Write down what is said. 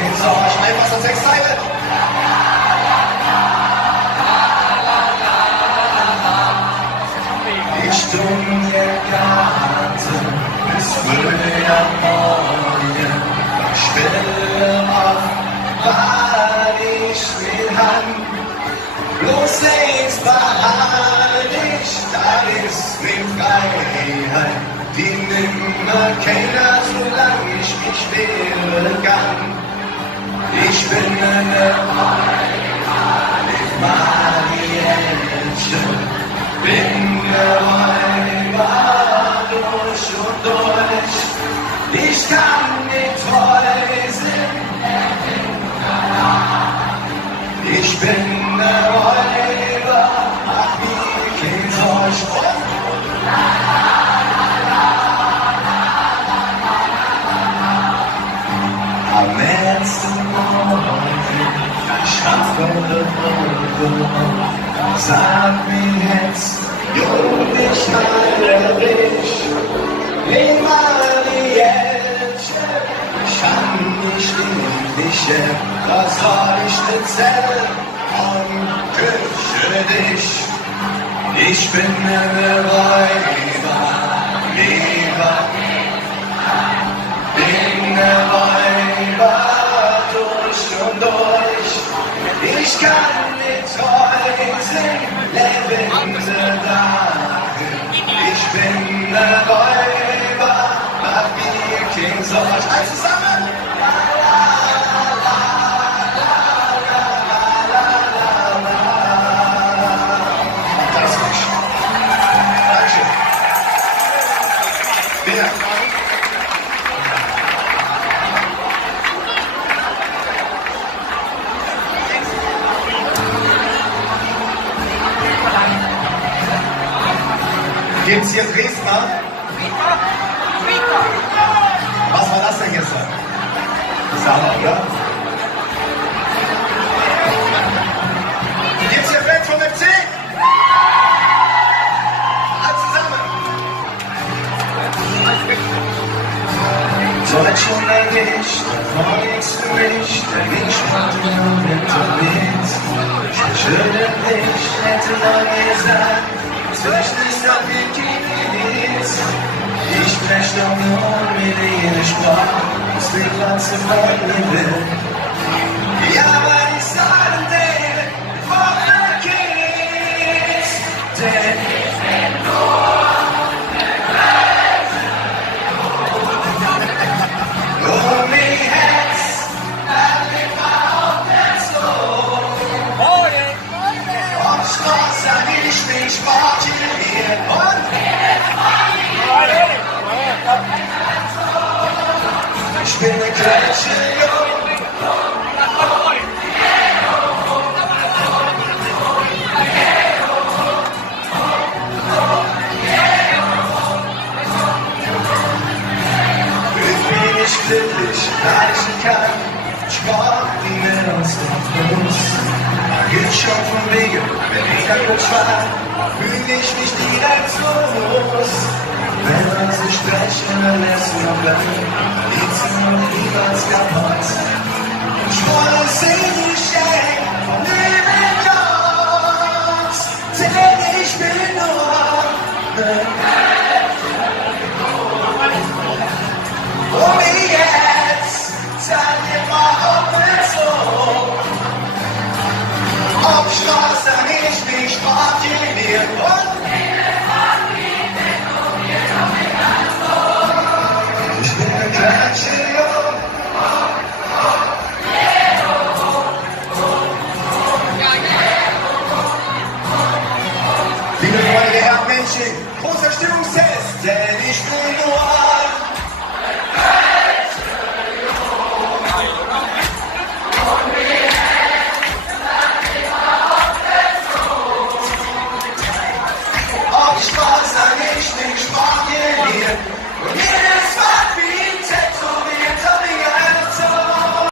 King George. Einfach so 6 Teile. Ich tu mir Garten bis früh am Morgen. Stille auf, weil ich will han. Bloß längst behalt ich, da ist mir Freiheit, die nimmer keiner, solange ich mich wehren kann. Ich bin eine Marielchen, bin der Räuber durch und durch. Ich kann nicht häusen, ich bin der Räuber, ach wie King George. Am letzten Morgen stand vor der Brücke, sag mir jetzt, Jung, ich meine dich, wen Marielchen, ich kann nicht liebliche, was soll ich erzählen, und küsse dich, ich bin eine Räuber, lieber, bin der Räuber durch und durch, ich kann nicht heute lebende Tage, ich bin der Räuber, mach wie King George, all zusammen! Gibt's hier Dresdner? Was war das denn gestern? Sauber, oder? Gibt's hier Fans vom FC? Alle zusammen! Deutsch und Englisch, war nichts für mich, denn ich war nur unterwegs. Schöne Blick, hätte man gesagt. Zwischen der Wikipedia, ich spreche doch nur mit jeder Sprache, es wird was zu folgen will. Ja, weil ich sage, der for the kids, denn ich bin nur der Gleiche. Um die Herz, dann wird man auf der Slow. Auf Straße, ich bin Sport hier und ich bin eine Klötsche, bin ich glücklich, weil ich kann Sport wie mir aus dem Fuß. Geht schon vom Wege, wenn ich ein Coach war, fühle ich mich direkt so los. Wenn man sich sprechen, dann lässt man bleiben, die Zunge niemals kaputt.